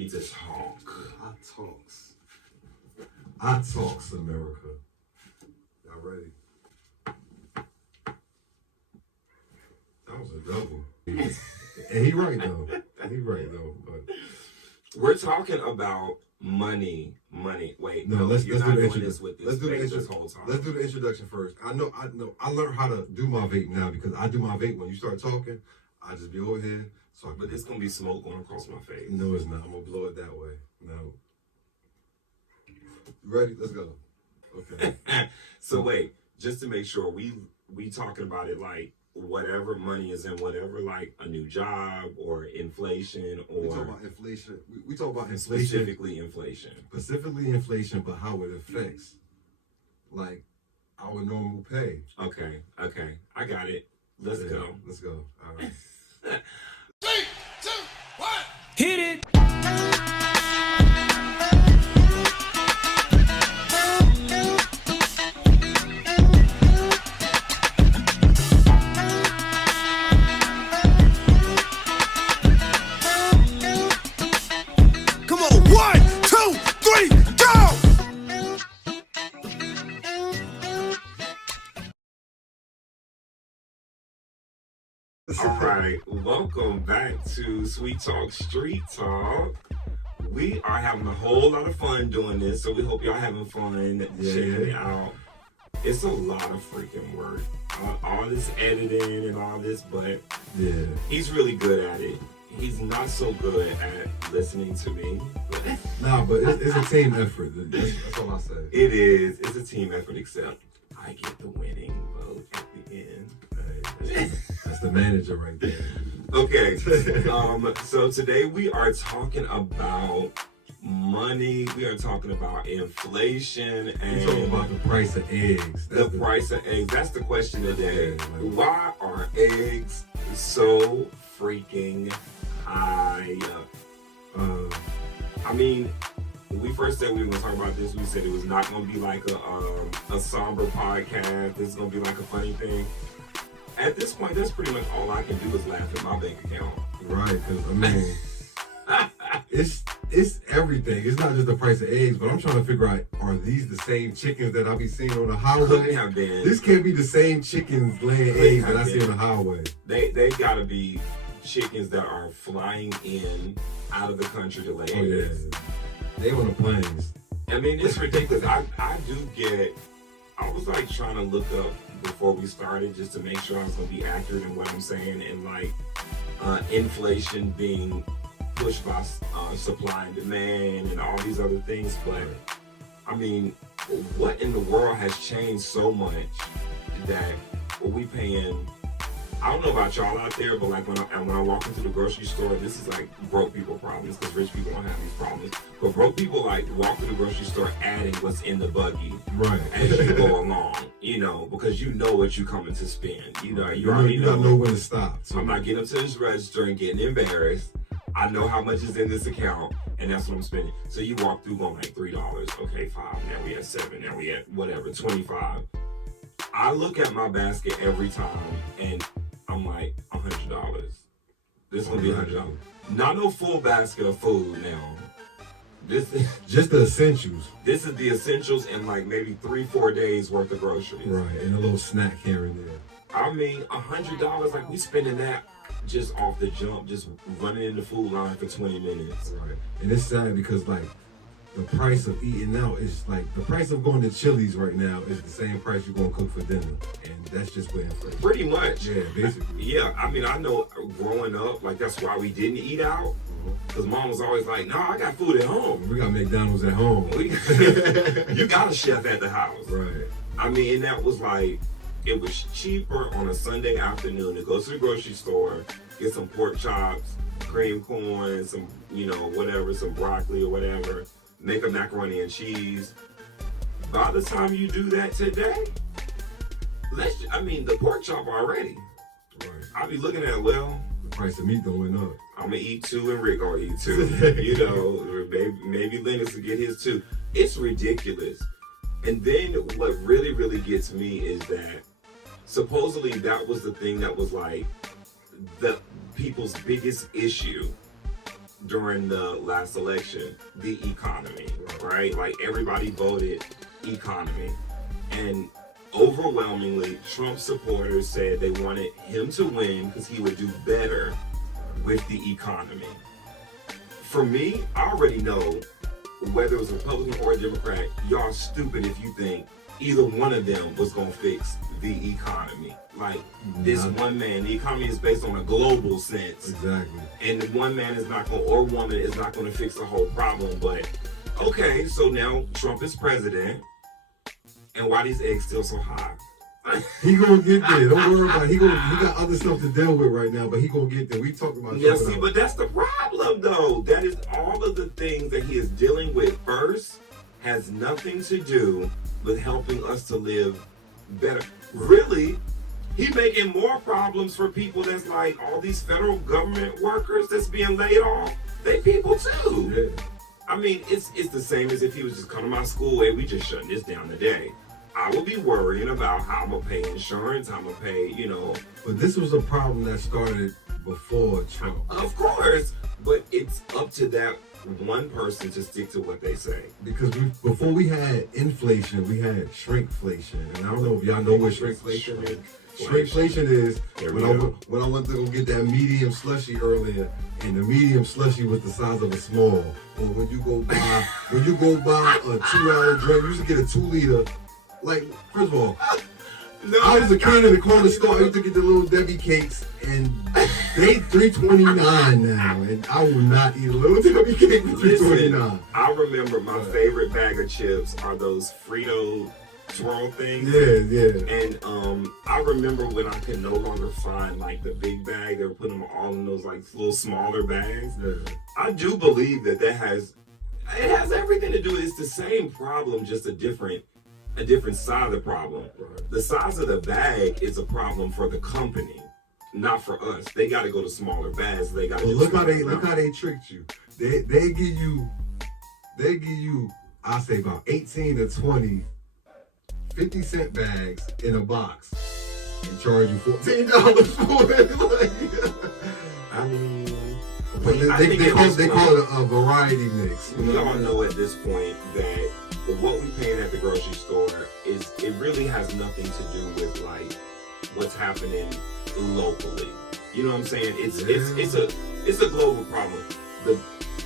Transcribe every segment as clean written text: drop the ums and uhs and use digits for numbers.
need to talk. I talks, America. Y'all ready? That was a double. And he right though. But We're talking about money. Wait, let's you're do not the doing this with this this whole time. Let's do the introduction first. I know. I learned how to do my vape now because I do my vape when you start talking. I just be over here. But it's gonna be smoke going across my face. No, it's not. I'm gonna blow it that way. No. You ready? Let's go. Okay. So wait, just to make sure we talking about it like whatever money is in whatever, like a new job or inflation or we talk about inflation. We talk about inflation. Specifically inflation, but how it affects like our normal pay. Okay. I got it. Let's go. All right. 3, 2, 1. Hit it! Come on, 1, 2, 3, go! All right, welcome back to Sweet Talk Street Talk. We are having a whole lot of fun doing this, so we hope y'all having fun checking it out. It's a lot of freaking work, all this editing and all this, but Yeah. he's really good at it. He's not so good at listening to me. Nah, but it's a team effort. That's all I say. It is. It's a team effort, except I get the winning vote at the end. Hey, that's the manager right there. Okay, so today we are talking about money. We are talking about inflation and We're talking about the price of eggs. the price of eggs. That's the question today. Why are eggs so freaking high? I mean, when we first said we were going to talk about this, we said it was not going to be like a somber podcast. This is going to be like a funny thing. At this point, that's pretty much all I can do is laugh at my bank account. Right, because I mean, it's everything. It's not just the price of eggs, but I'm trying to figure out, are these the same chickens that I be seeing on the highway? Couldn't have been. This can't be the same chickens laying eggs that I see on the highway. They gotta be chickens that are flying in out of the country to lay Oh yeah, eggs. they on the planes. I mean, it's ridiculous. I was like trying to look up before we started just to make sure I was gonna be accurate in what I'm saying, and like inflation being pushed by supply and demand and all these other things. But I mean, what in the world has changed so much that we paying? I don't know about y'all out there, but like when I walk into the grocery store, this is like broke people problems because rich people don't have these problems. But broke people like walk to the grocery store adding what's in the buggy Right. as you go along, because you know what you're coming to spend. You already You gotta know when to stop. So I'm not getting up to this register and getting embarrassed. I know how much is in this account, and that's what I'm spending. So you walk through going like $3, okay, $5, now we at $7, now we at whatever, $25. I look at my basket every time, and I'm like, $100. This is gonna be $100. Not no full basket of food now. This is Just the essentials. this is the essentials and like maybe 3-4 days worth of groceries. Right, and a little snack here and there. I mean, $100, like we spending that just off the jump, just running in the food line for 20 minutes. Right. And it's sad because like the price of eating out is like the price of going to Chili's right now is the same price you're gonna cook for dinner. And that's just what inflation. Pretty much. Yeah, basically. Yeah, I mean, I know growing up, like that's why we didn't eat out. Because mom was always like, no, I got food at home. We got McDonald's at home. You got a chef at the house. Right. I mean, and that was like, it was cheaper on a Sunday afternoon to go to the grocery store, get some pork chops, cream corn, some, whatever, some broccoli or whatever, make a macaroni and cheese. By the time you do that today, the pork chop already. Right. I'll be looking at, well, The price of meat done went up. I'm gonna eat 2 and Rick gonna eat 2. Or maybe Lennox will get his 2. It's ridiculous. And then what really, really gets me is that supposedly that was the thing that was like the people's biggest issue during the last election, the economy, right? Like everybody voted economy. And overwhelmingly, Trump supporters said they wanted him to win because he would do better with the economy. For me, I already know whether it was Republican or Democrat, y'all stupid if you think either one of them was gonna fix the economy. Like this one man, the economy is based on a global sense. Exactly. And one man is not going, or woman is not going to fix the whole problem. But okay, so now Trump is president, and why these eggs still so high? He gonna get there. Don't worry about it. He got other stuff to deal with right now, but he gonna get there. We talked about Yeah, Trump see, out. but that's the problem, though. That is all of the things that he is dealing with first has nothing to do with helping us to live better. Really, he making more problems for people that's like all these federal government workers that's being laid off. They people too. Yeah. I mean, it's the same as if he was just coming to my school, hey, we just shutting this down today. I would be worrying about how I'm gonna pay insurance, how I'm gonna pay, But this was a problem that started before Trump. Of course, but it's up to that one person to stick to what they say. Because before we had inflation, we had shrinkflation. And I don't know if y'all know what shrinkflation is. Shrinkflation is There when we go. I went to go get that medium slushy earlier, and the medium slushy was the size of a small. Or when you go buy a 2-hour drink, you used to get a 2-liter. Like, first of all, No, I was a that's kid not- in the corner store. I used to get the little Debbie cakes, and they $3.29 now, and I will not eat a little Debbie cake for $3.29. Listen, I remember my favorite bag of chips are those Frito twirl things. Yeah. And I remember when I could no longer find like the big bag, they were putting them all in those like little smaller bags. Yeah. I do believe that has everything to do with it's the same problem, just a different side of the problem. Right. The size of the bag is a problem for the company, not for us. They got to go to smaller bags. They got to. But look how they tricked you. They give you I say about 18 to 20 50-cent bags in a box and charge you $14 for it. Like, I mean, but I they think at call this it point- a variety mix. we all know at this point that what we paying at the grocery store it really has nothing to do with like what's happening locally. You know what I'm saying? It's a global problem.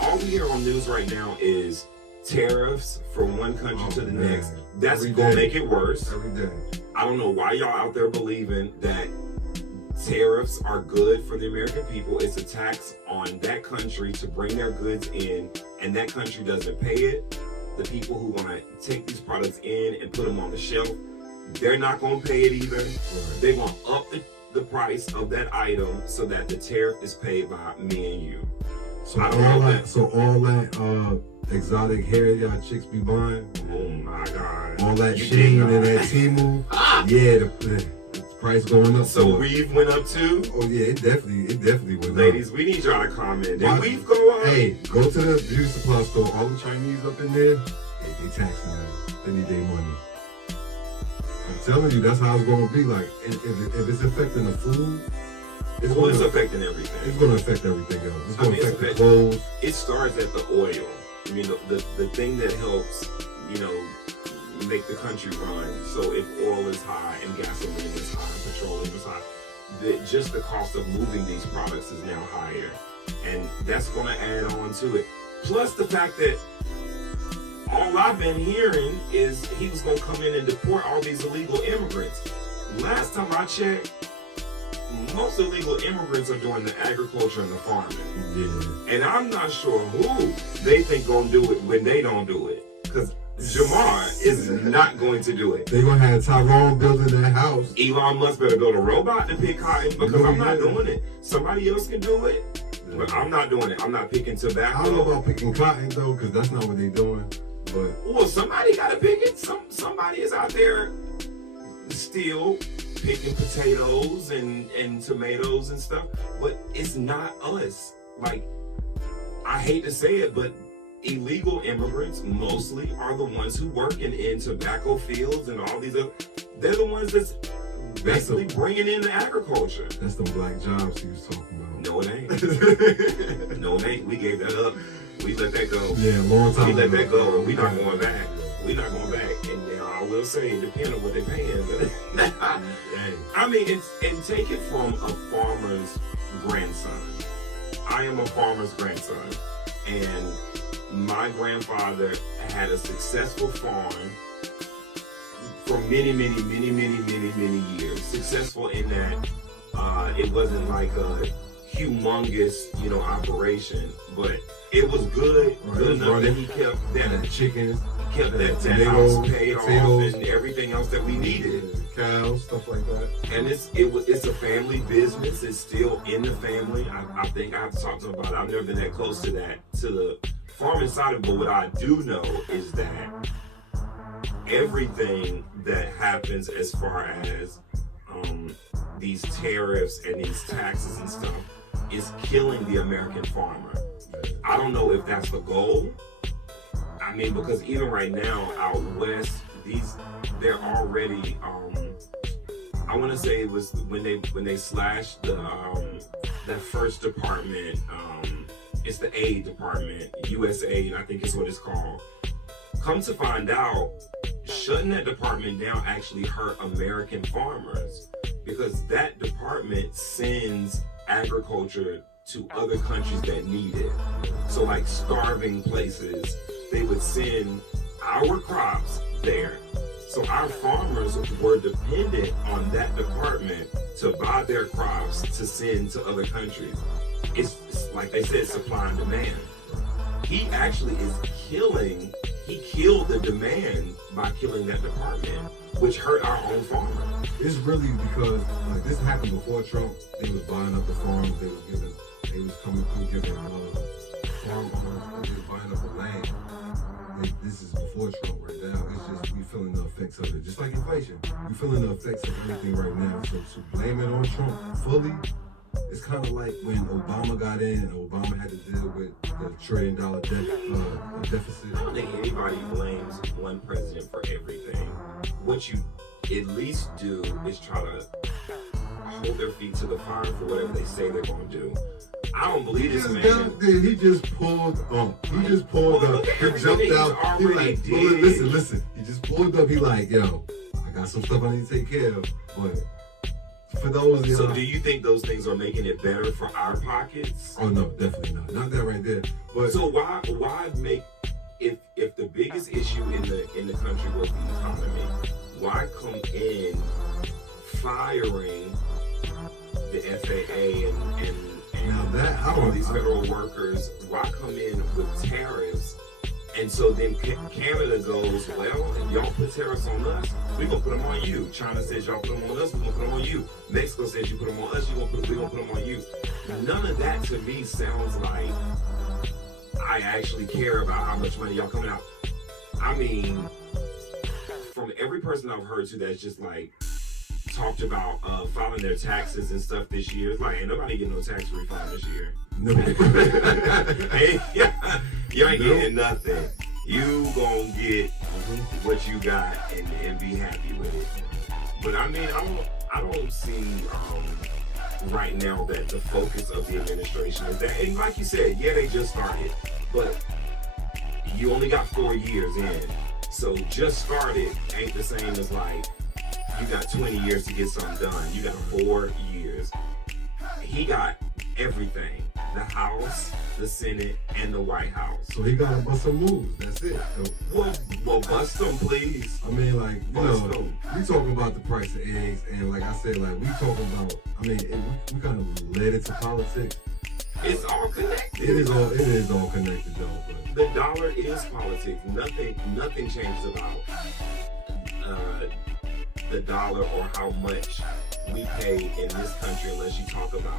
All we hear on news right now is tariffs from one country to the man. next. That's Every gonna day. make it worse. Every day. I don't know why y'all out there believing that tariffs are good for the American people. It's a tax on that country to bring their goods in, and that country doesn't pay it. The people who want to take these products in and put them on the shelf, they're not going to pay it either. Right. They're going to up the price of that item so that the tariff is paid by me and you. So I don't know all that exotic hair y'all chicks be buying, Oh my God. all that You Sheen did and not. that Temu, yeah, the price going up. So for it. we've went up too? Oh yeah, it definitely went Ladies, we need y'all to comment. Why- Did we've go up? Hey, go to the beauty supply store. All the Chinese up in there, they taxing them. They need their money. I'm telling you, that's how it's gonna be. Like, if it's affecting the food, it's Well, it's gonna affecting everything. it's gonna affect everything else. It's I gonna mean, it's affect the affect- clothes. It starts at the oil. I mean, the thing that helps, make the country run. So if oil is high and gasoline is high and petroleum is high, just the cost of moving these products is now higher. And that's going to add on to it. Plus the fact that all I've been hearing is he was going to come in and deport all these illegal immigrants. Last time I checked, most illegal immigrants are doing the agriculture and the farming. Yeah. And I'm not sure who they think gonna do it when they don't do it. Because Jamar is not going to do it. They gonna have Tyrone building that house. Elon Musk better build a robot to pick cotton because I'm not Yeah. doing it. Somebody else can do it, but I'm not doing it. I'm not picking I don't know tobacco. about picking cotton though, because that's not what they doing. But Well, somebody gotta pick it. Somebody is out there still picking potatoes and tomatoes and stuff, but it's not us. Like, I hate to say it, but illegal immigrants mostly are the ones who working in tobacco fields and all these other. They're the ones that's basically bringing in the agriculture. That's them black jobs he was talking about. No, it ain't. No, it ain't. We gave that up. We let that go. Yeah, long time We let ago. that go, and we not going back. We not going back. And I will say, it depends on what they're paying. But I mean, and take it from a farmer's grandson. I am a farmer's grandson, and my grandfather had a successful farm for many years. Successful in that it wasn't like a humongous, operation, but it was good, good enough that he kept that chickens, kept that tomatoes, house paid off and everything else that we needed. Cows, stuff like that. And it's a family business. It's still in the family. I think I have to talk to him about it. I've never been that close to the farming side of it. But what I do know is that everything that happens as far as these tariffs and these taxes and stuff is killing the American farmer. I don't know if that's the goal. I mean, because even right now out west, they're already I want to say it was when they slashed that first department, it's the aid department, USAID, I think is what it's called. Come to find out, shutting that department down actually hurt American farmers, because that department sends agriculture to other countries that need it. So like starving places, they would send our crops there. So our farmers were dependent on that department to buy their crops to send to other countries. It's like they said, supply and demand. He actually he killed the demand by killing that department, which hurt our own farmers. It's really because like this happened before Trump. They was buying up the farms. They was coming through giving farm owners. They was buying up the land. This is before Trump right now. It's just we feeling the effects of it. Just like inflation, we feeling the effects of everything right now. So blame it on Trump fully. It's kind of like when Obama got in and Obama had to deal with the $1 trillion deficit. I don't think anybody blames one president for everything. What you at least do is try to hold their feet to the fire for whatever they say they're going to do. I don't believe this man. He just pulled up. He just pulled Well, up. look at He jumped everything out. he's He already like, did. listen. He just pulled up. He like, yo, I got some stuff I need to take care of. But for those, So do you think those things are making it better for our pockets? Oh no, definitely not. Not that right there. But So why make if the biggest issue in the country was the economy, why come in firing the FAA and now that I all don't these federal workers? Why come in with tariffs? And so then Canada goes, well, if y'all put tariffs on us, we're going to put them on you. China says y'all put them on us, we're going to put them on you. Mexico says you put them on us, we're going to put them on you. None of that to me sounds like I actually care about how much money y'all coming out. I mean, from every person I've heard to that's just like talked about filing their taxes and stuff this year, it's like, ain't nobody getting no tax refund this year. no. Hey, you ain't getting nothing. You gonna get what you got and be happy with it. But I mean, I don't see right now that the focus of the administration is that. And like you said, yeah, they just started, but you only got 4 years in. So just started ain't the same as like you got 20 years to get something done. You got 4 years. He got everything. The House, the Senate, and the White House. So he got to bust some moves. That's it. Well, bust them, please. I mean, like, you Bust know, them. we talking about the price of eggs, and like I said, like we talking about. I mean, we kind of led it to politics. It's all connected. It is all connected though. But The dollar is politics. Nothing changes about the dollar or how much we pay in this country unless you talk about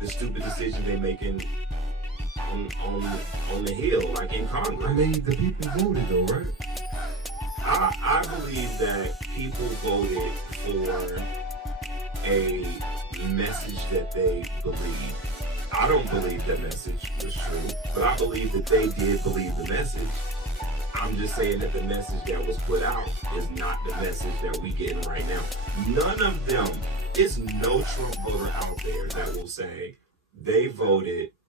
the stupid decisions they making on the Hill, like in Congress. I mean, the people voted though, right? I believe that people voted for a message that they believe. I don't believe that message was true, but I believe that they did believe the message. I'm just saying that the message that was put out is not the message that we getting right now. None of them, there's no Trump voter out there that will say they voted